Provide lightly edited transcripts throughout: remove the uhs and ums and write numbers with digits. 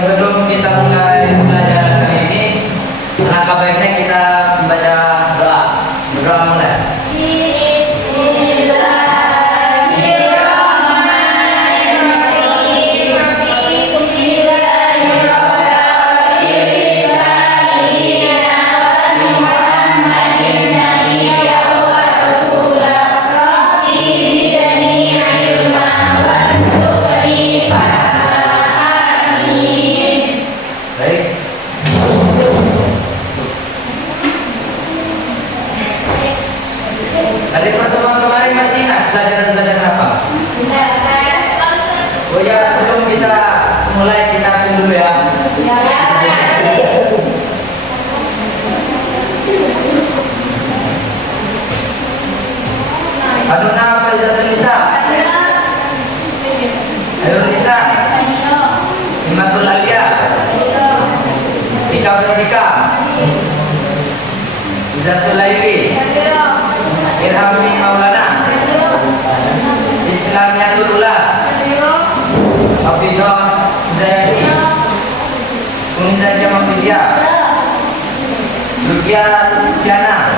sebelum kita mulai pelajaran kali ini, alangkah baiknya kita membaca doa. Berdoa mulai. Dari pertemuan kemarin masih ingat pelajaran-pelajaran apa? Oh ya, sebelum kita mulai kita tunggu dulu ya. Aduna Faizatul Nisa. Ayo Nisa. Himatul Alia. Ika Veronica. Izatul Laili. Irhamni Maulana. Islamiyatul Ula. Hafizah Hidayati. Unizah Jamal Widya. Lukia Jana.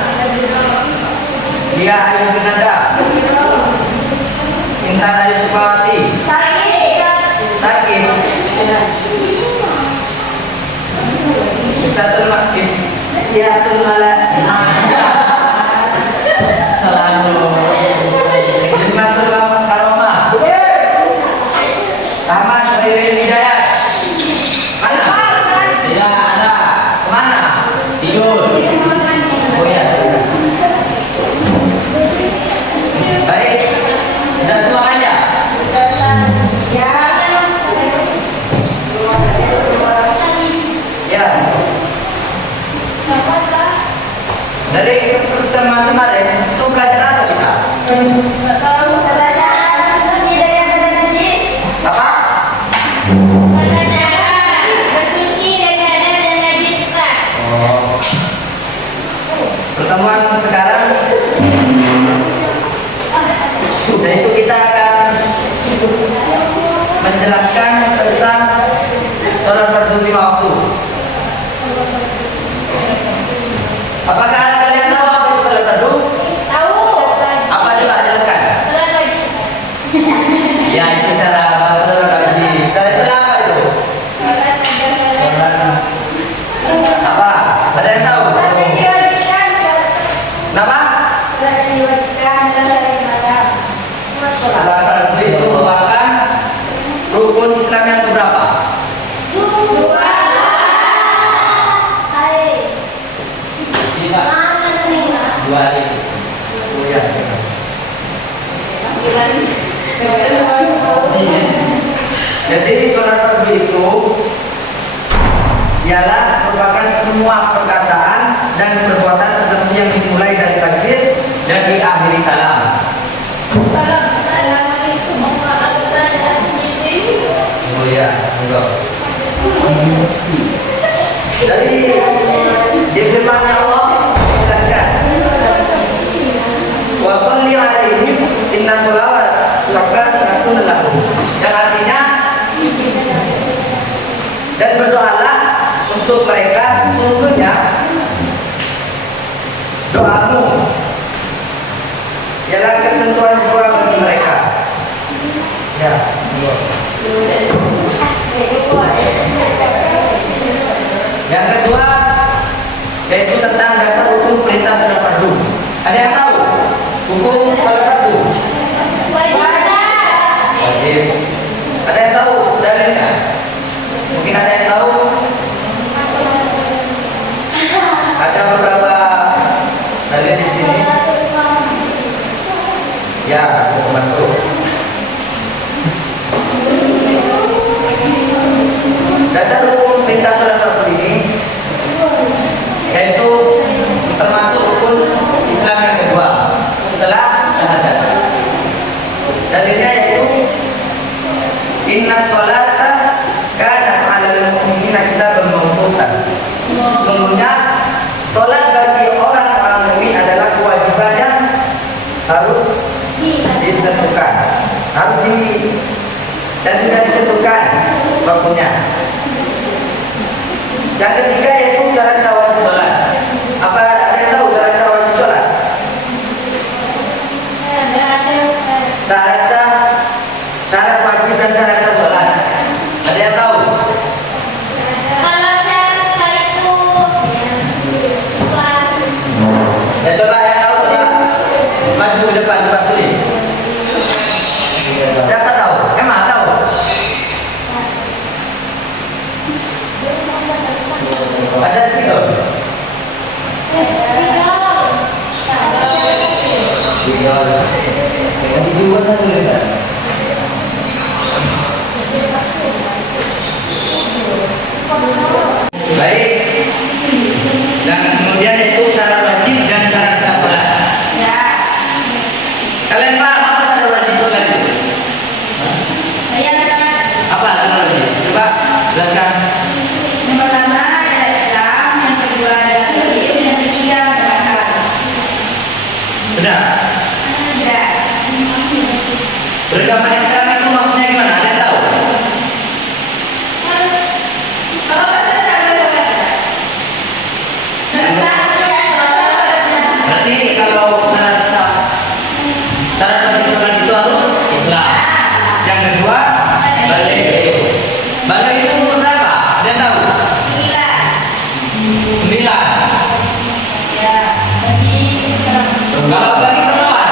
Dia Ayu Binanda. Intan Ayu Sukawati. Sakit. Istiatul Malah. Selalu Hikmatul Karomah. Rahmat Khairil Hidayat. Mana? Tidak ada. Kemana? Tidur. Oh ya. Baik. Sudah semuanya. Ya. Dari pertemuan kemarin itu belajar apa kita? Nggak tahu. Belajar hidayah dan najis. Apa? Belajar bersuci dari hadas dan najis, Pak. Oh. Pertemuan sekarang yaitu kita akan menjelaskan tentang sholat fardu 5 waktu. Apakah kalian tahu apa itu sholat fardu? Tahu. Apa coba jelaskan? Sholat wajib. Ya itu secara bahasa wajib. Secara istilah apa itu? Sholat Sholat apa? Ada yang tahu? Kenapa? Sholat fardu itu merupakan rukun Islam yang keberapa? Dua. Hai. Dua hari. Oh ya. Jadi sholat fardu itu ialah merupakan semua perkataan dan perbuatan tertentu yang dimulai dari takbir dan diakhiri salam. Oh ya, enggak. Dari di firman Allah jelaskan. Wa sholli alaihim inna sholawat sakatun lahum. Yang artinya dan berdoalah untuk mereka, sesungguhnya doamu ialah ketentuan doa bagi mereka. Ya, yang kedua yaitu tentang dasar hukum perintah sholat fardu. Ada yang tahu hukum sholat fardu? Wajib. Ada yang tahu dalilnya? Mungkin ada yang tahu? Ada beberapa dalil di sini. Ya, masuk. Dasar hukum perintah sholat fardu ini yaitu termasuk rukun Islam yang kedua setelah syahadat. Dalilnya yaitu inna sholata kanat 'alal mu'minina kitaban mawqutan. Sesungguhnya sholat bagi orang-orang mukmin adalah kewajiban yang harus ditentukan, dan sudah ditentukan waktunya. Yang ketiga yaitu syarat sah wajib sholat. Apa ada yang tahu syarat sah wajib sholat? Syarat wajib dan syarat sah sholat. Ada yang tahu? Ya coba yang tahu coba maju ke depan coba tulis. Siapa tahu? Emang tahu? Ada spidol? Spidol. Yang itu buat tulisan. Baik. Dan kemudian itu syarat wajib dan syarat sah sholat. Ya. Kalian paham apa syarat wajib sholat itu? Apa syarat wajib? Coba jelaskan. Yang pertama adalah Islam, yang kedua adalah Muslim, yang ketiga adalah akal. Sudah. Sudah. Beragama Islam itu maksudnya gimana? Ada yang tahu? Kalau bahasa Arab Berarti kalau syarat wajib sholat itu harus Islam. Yang kedua balik itu. Balik itu umur berapa? Ada yang tahu? 9. ya, bagi Kalau bagi perempuan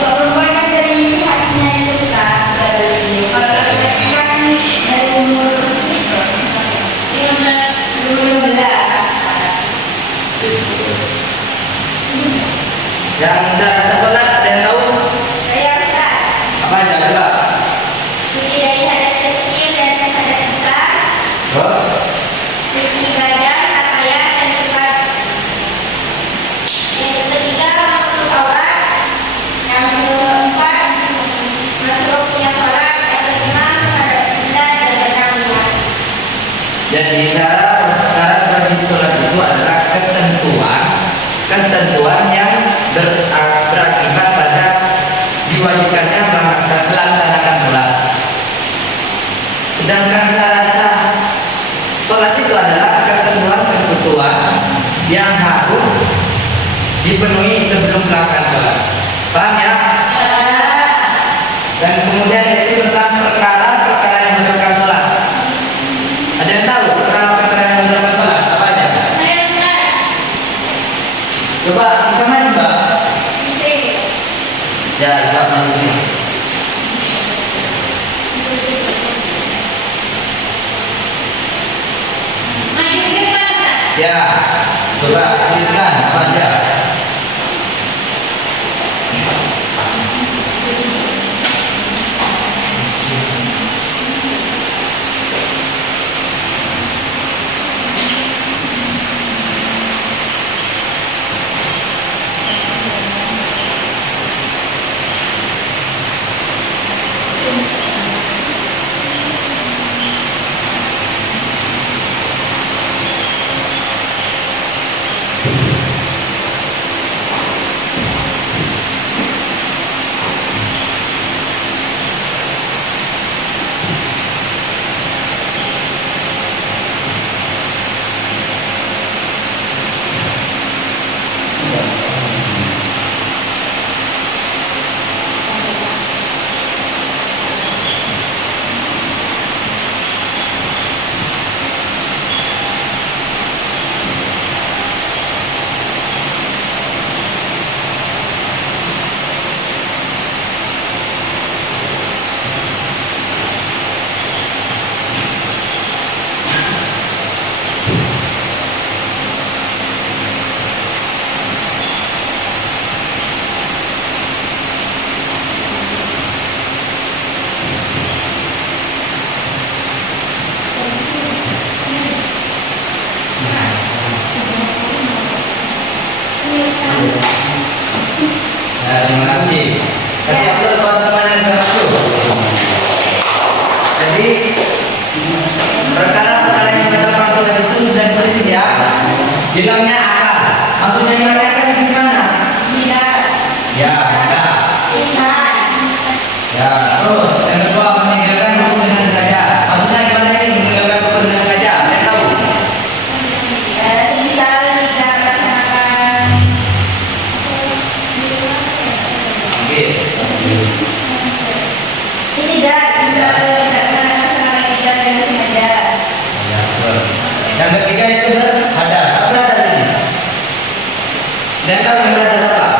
kalau perempuan kan dari hatinya itu besar, dari kalau laki-laki kan dari umur 15. yang syarat sah sholat ada yang tahu? Saya besar. Apa aja coba? Suci dari hadas kecil dan hadas besar, Terus? suci badan, pakaian, dan tempat. Yang ketiga menutup aurat. Yang keempat masuk punya sholat. Yang kelima menghadap kiblat dan berenang niat. Jadi syarat wajib sholat itu adalah ketentuan yang berakibat pada diwajibkannya melaksanakan sholat. Sedangkan syarat sah sholat itu adalah ketentuan yang harus dipenuhi sebelum melakukan sholat. Paham ya? Dan kemudian yaitu tentang perkara-perkara yang membatalkan sholat. Ada yang tahu perkara-perkara yang membatalkan sholat apa aja? Saya besar. Coba sama Mbak. Bisa. Ya, coba lanjutin. Maju ke depan, Ustaz. Ya, coba tuliskan apa aja. Ya, terima kasih. Kasih atur buat teman yang satu. Jadi perkara-perkara yang membatalkan sholat itu sudah ditulis ya. Hilangnya akal. Maksudnya hilangnya akal gimana? Bila Ya, ada. iman Ya, terus yang kedua meninggalkan hukum dengan sengaja. Maksudnya gimana Ketika itu berada sini. Dan kalau yang berada apa?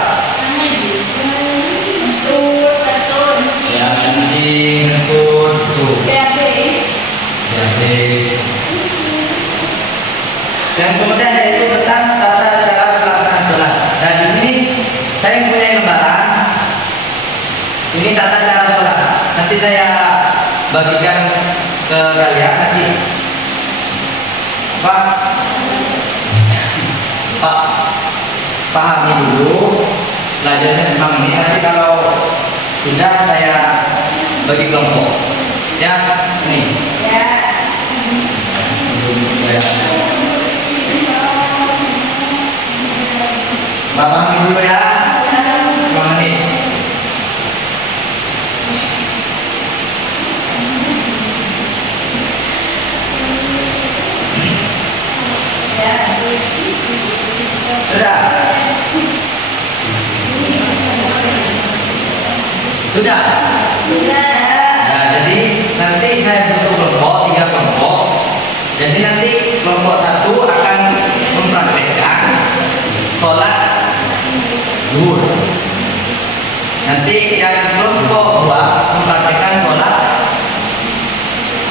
Yang penting ngentut tuh. Jadi yang kemudian yaitu tentang tata cara pelaksanaan sholat. Dan di sini saya punya lembaran. Ini tata cara sholat. Nanti saya bagikan ke kalian nanti. Pak, pahami dulu pelajaran tentang ini. Nanti kalau sudah saya bagi kelompok. Ya, ini. Ya. Pahami dulu ya. 5 menit. Sudah. Sudah. Nah, jadi nanti saya bentuk kelompok 3 kelompok. Jadi nanti kelompok 1 akan mempraktekkan sholat zuhur. Nanti yang kelompok 2 mempraktekkan sholat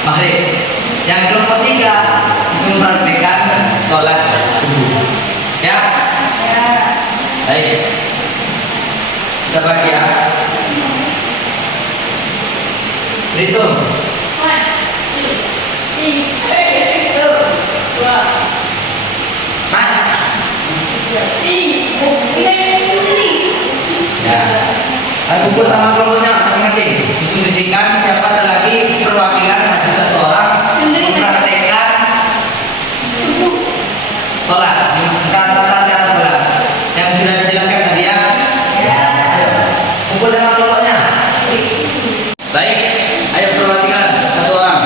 maghrib. Yang kelompok 3 mempraktekkan sholat subuh. Ya? Baik. Kita bagi ya. Hitung. Mas. Ya. Kumpul sama kelompoknya masing-masing. Diskusikan siapa ada lagi perwakilan maju 1 orang mempraktekkan sholat. Tata cara sholat yang sudah dijelaskan tadi ya. Kumpul sama kelompoknya. Baik. Ayo perwakilan 1 orang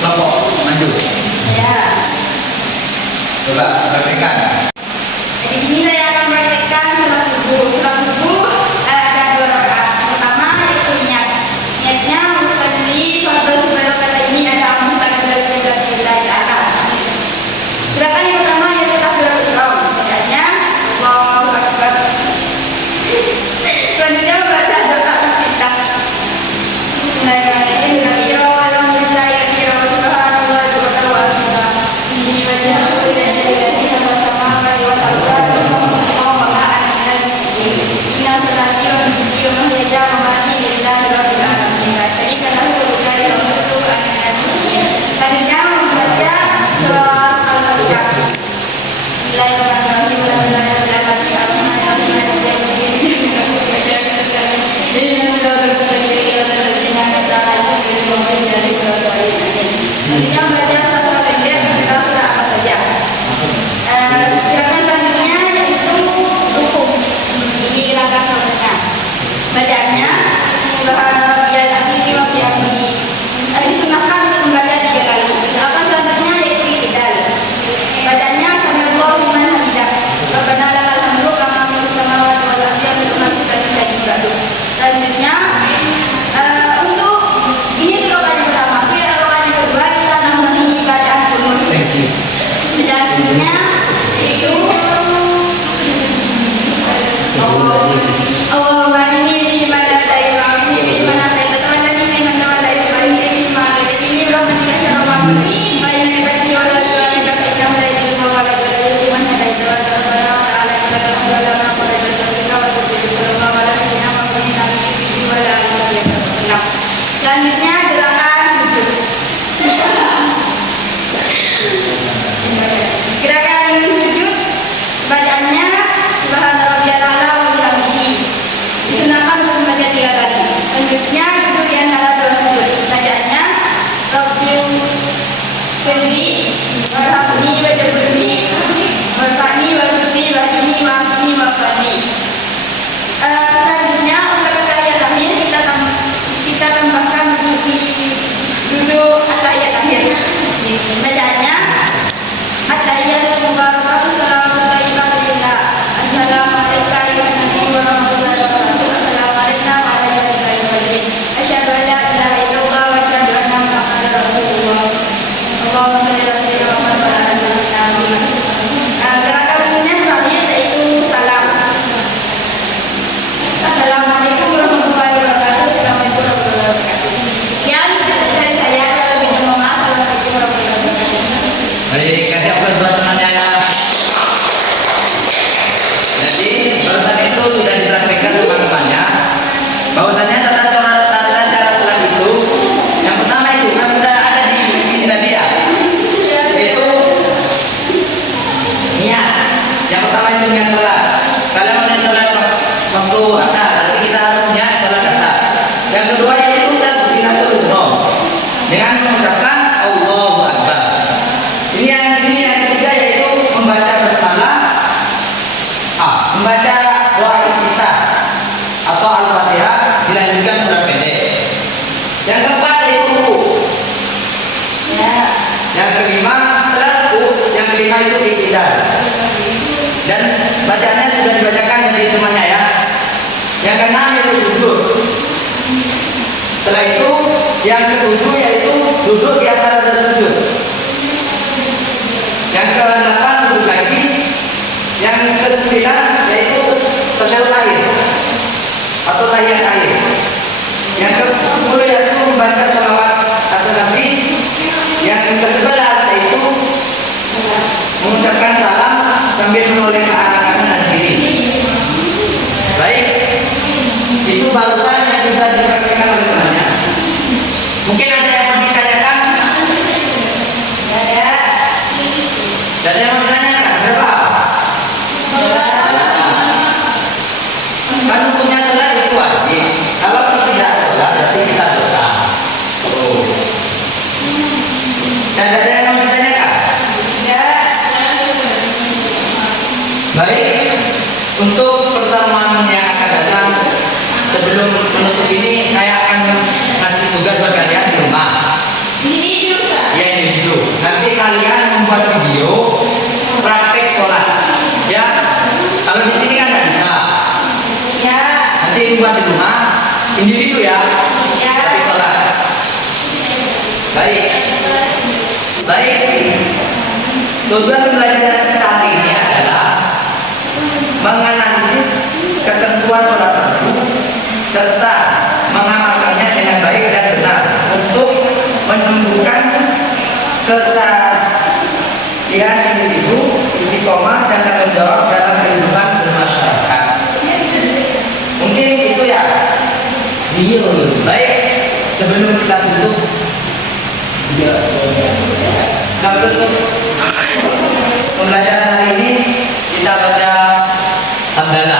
kelompok maju. Coba praktekkan. Di sini saya akan praktekkan sholat subuh. Sholat subuh ada 2 rakaat. Pertama yaitu niatnya usolli fardhu sebelum kata ini ada mustaqbil ke atas. Gerakan yang pertama yaitu takbiratul ihram. Niatnya Allahu Akbar. Selanjutnya membaca doa istiftah. Bismillahirrahmanirrahim. Yang kelima setelah ruku, yang kelima itu i'tidal. Dan bacaannya sudah dibacakan dari temannya ya. Yang keenam itu sujud. Setelah itu yang ketujuh yaitu duduk di antara dua sujud. Yang ke-8 sujud lagi. Yang ke-9 yaitu tasyahud akhir atau tahiyat akhir. Yang ke-10 yaitu membaca shalawat atau Nabi. Yang ke-11 yaitu mengucapkan salam sambil menoleh ke arah kanan dan kiri. Baik, itu barusan yang sudah dipraktikkan oleh temannya. Mungkin ada yang mau ditanyakan? Ada. Dan yang mau ditanyakan berapa? Kan hukumnya sholat itu wajib. Kalau tidak sholat berarti kita dosa. Oh. Dan ada yang mau ditanyakan? Baik, untuk pertemuan yang akan datang sebelum menutup ini saya akan ngasih tugas buat kalian di rumah. Ini video. Ya ini video. Nanti kalian membuat video praktek sholat. Ya, kalau di sini kan nggak bisa. Ya. Nanti buat di rumah individu ya. Ya. Tapi sholat. Baik. Baik. Tujuan pembelajaran kita hari ini adalah menganalisis ketentuan sholat fardu serta mengamalkannya dengan baik dan benar untuk menumbuhkan kesadaran individu, istiqomah dan tanggung jawab dalam kehidupan bermasyarakat. Mungkin itu ya. Baik, sebelum kita tutup, pembelajaran hari ini kita baca hamdalah.